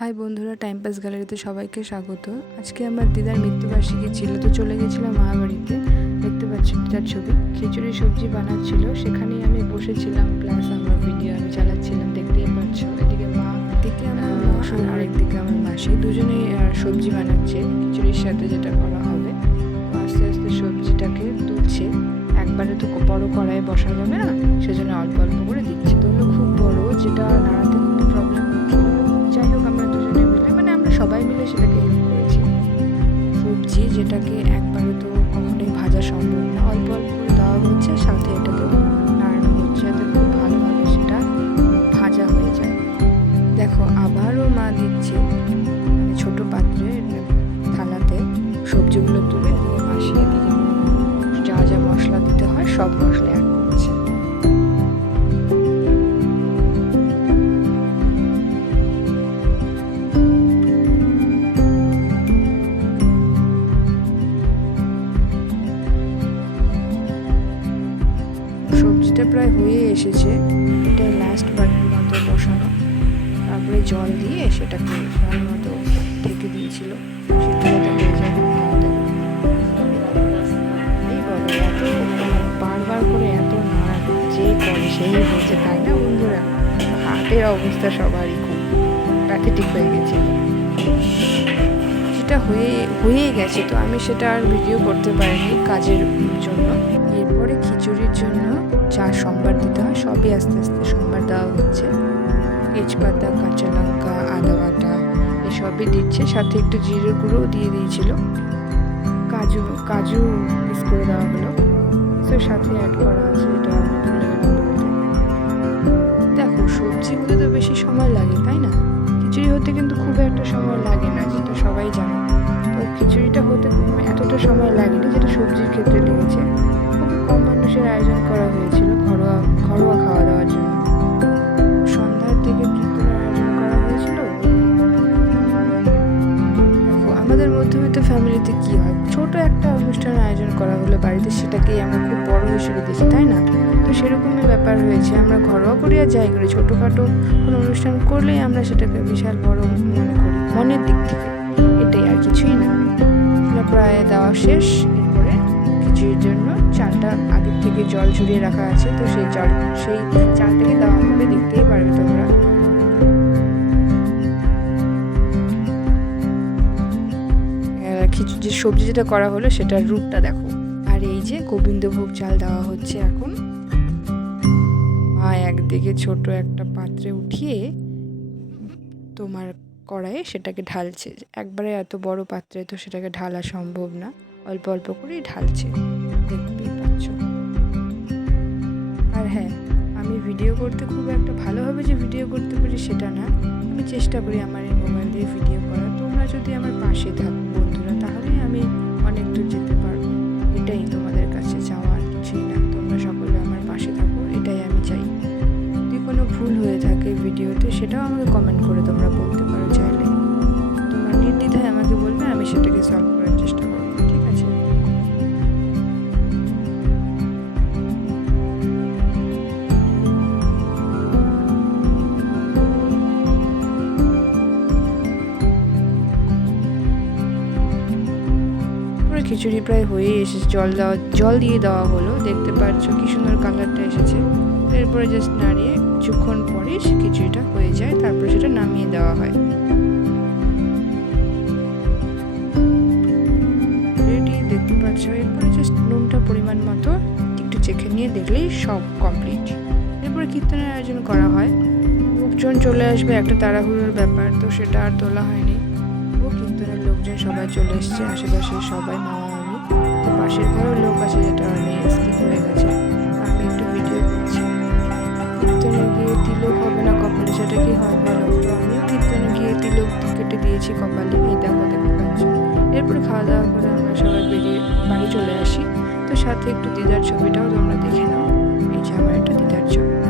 High বন্ধুরা time pass গ্যালারিতে সবাইকে স্বাগত। আজকে আমার দিদার মৃত্যুবার্ষিকী ছিল তো চলে গেছিলাম মামাবাড়িতে। দেখতে পাচ্ছি দিদার ছবি। খিচুড়ি সবজি বানাচ্ছিল সেখানেই আমি বসেছিলাম প্লাস আমার ভিডিও আমি চালাচ্ছিলাম দেখতেই পাচ্ছ। এদিকে মা দিকে আমার আরেকদিকে আমার মাসি। দুজনেই সবজি বানাচ্ছে খিচুড়ির সাথে যেটা করা হবে। আস্তে আস্তে সবজিটাকে তুলছে। একবারে তো বড় কড়াই বসা যাবে না সেজন্য অল্প অল্প করে দিচ্ছে। তো খুব বড় যেটা নাড়াতে যেটাকে একবারে তো কখনোই ভাজা সম্ভব না। অল্প অল্প করে দেওয়া হচ্ছে, সাথে এটাকে নাড়ানো হচ্ছে যাতে খুব ভালোভাবে সেটা ভাজা হয়ে যায়। দেখো, আবারও মা দিচ্ছে মানে ছোট পাত্রে থালাতে সবজিগুলো তুলে দিয়ে মাসিয়ে দিয়ে যা যা মশলা দিতে হয় সব মশলা এসেছে। এটা লাস্ট বারের মতো বসানো। তারপরে জল দিয়ে সেটাকে ফল মতো ঢেকে দিয়েছিল। সেটা বারবার করে এত নাড়া যে করে সেই হয়েছে, তাই না বন্ধুরা? হাতের অবস্থা সবারই খুব প্যাথেটিক হয়ে গেছে। সেটা হয়ে হয়ে গেছে তো। আমি সেটা আর ভিডিও করতে পারিনি কাজের জন্য। এরপরে খিচুড়ির জন্য যা সম্বার দিতে হয় সবই আস্তে আস্তে সম্বার দেওয়া হচ্ছে। তেজপাতা, কাঁচা লঙ্কা, আদা বাটা এসবই দিচ্ছে। সাথে একটু জিরে গুঁড়োও দিয়ে দিয়েছিল। কাজু কাজু পিস করে দেওয়া হলো। তো সাথে অ্যাড করা আছে এটা দেখো, সবজিগুলো তো বেশি সময় লাগে, তাই না? খিচুড়ি হতে কিন্তু খুব একটা সময় লাগে না। এতটা সময় লাগেনি, যেটা সবজির ক্ষেত্রে লেগেছে। খুবই কম মানুষের আয়োজন করা হয়েছিল ঘরোয়া ঘরোয়া খাওয়া দাওয়ার জন্য। সন্ধ্যার দিকে কীর্তনের আয়োজন করা হয়েছিল? আমাদের মধ্যবিত্ত ফ্যামিলিতে কি হয়? ছোট একটা অনুষ্ঠানের আয়োজন করা হলে বাড়িতে সেটাকেই আমরা খুব বড় হিসেবে দেখি, তাই না? তো সেরকমই ব্যাপার হয়েছে। আমরা ঘরোয়া করি আর যাই করি। ছোটোখাটো কোনো অনুষ্ঠান করলেই আমরা সেটাকে বিশাল বড় মনে করি, মনের দিক থেকে। এটাই আর কিছুই না। প্রায় দেওয়া শেষ। এরপরে খিচুড়ির জন্য চালটা আগের থেকে জল ঝরিয়ে রাখা আছে, তো সেই জল সেই চালটাকে দেওয়া হবে দেখতেই পারবে তোমরা। খিচুড়ি, সবজি যেটা করা হলো সেটার রূপটা দেখো। আর এই যে গোবিন্দভোগ চাল দেওয়া হচ্ছে এখন। মা একদিকে ছোট একটা পাত্রে উঠিয়ে তোমার কড়াইয়ে সেটাকে ঢালছে। একবারে এত বড় পাত্রে তো সেটাকে ঢালা সম্ভব না। অল্প অল্প করেই ঢালছে। দেখতেই পাচ্ছ। আর হ্যাঁ আমি ভিডিও করতে খুব একটা ভালোভাবে যে ভিডিও করতে পারি সেটা না। আমি চেষ্টা করি আমার এই মোবাইল দিয়ে ভিডিও করার। তোমরা যদি আমার পাশে থাকো বন্ধুরা, তাহলেই আমি অনেক দূর যেতে পারব। এটাই তোমাদের কাছে চাওয়া আর কিছুই না। তোমরা সকলে আমার পাশে থাকো, এটাই আমি চাই। যদি কোনো ভুল হয়ে থাকে ভিডিওতে সেটাও আমাকে কমেন্ট করে তোমরা বলতে সলভ করার চেষ্টা করব, ঠিক আছে? খিচুড়ি প্রায় হয়েই এসেছে, জল দেওয়া জল দিয়ে দেওয়া হলো। দেখতে পাচ্ছ কি সুন্দর কালারটা এসেছে। এরপরে জাস্ট নাড়িয়ে কিছুক্ষণ পরে খিচুড়িটা হয়ে এরপরে জাস্ট নুনটা পরিমাণ মতো একটু চেখে নিয়ে দেখলেই সব কমপ্লিট এরপরে কীর্তনের আয়োজন করা হয়। লোকজন চলে আসবে, একটা তাড়াহুড়োর ব্যাপার, তো সেটা আর তোলা হয়নি। ও কীর্তনের লোকজন সবাই চলে এসছে আশেপাশে সবাই মামা মামি তো পাশের ঘরেও লোক আছে যেটা আমি স্কিপ হয়ে গেছে। আমি একটু ভিডিও করছি কীর্তনে গিয়ে তিলক হবে না কপালে, সেটা কি হয় বলো? তো আমিও কীর্তনে গিয়ে তিলক কেটে দিয়েছি কপালে। এই দেখো, দেখতে পাচ্ছ? এরপরে খাওয়া দাওয়া করে আমরা সবাই বেরিয়ে বাড়ি চলে আসি। তো সাথে একটু দিদার ছবিটাও তোমরা দেখে নাও। এই যে আমার একটা দিদার ছবি।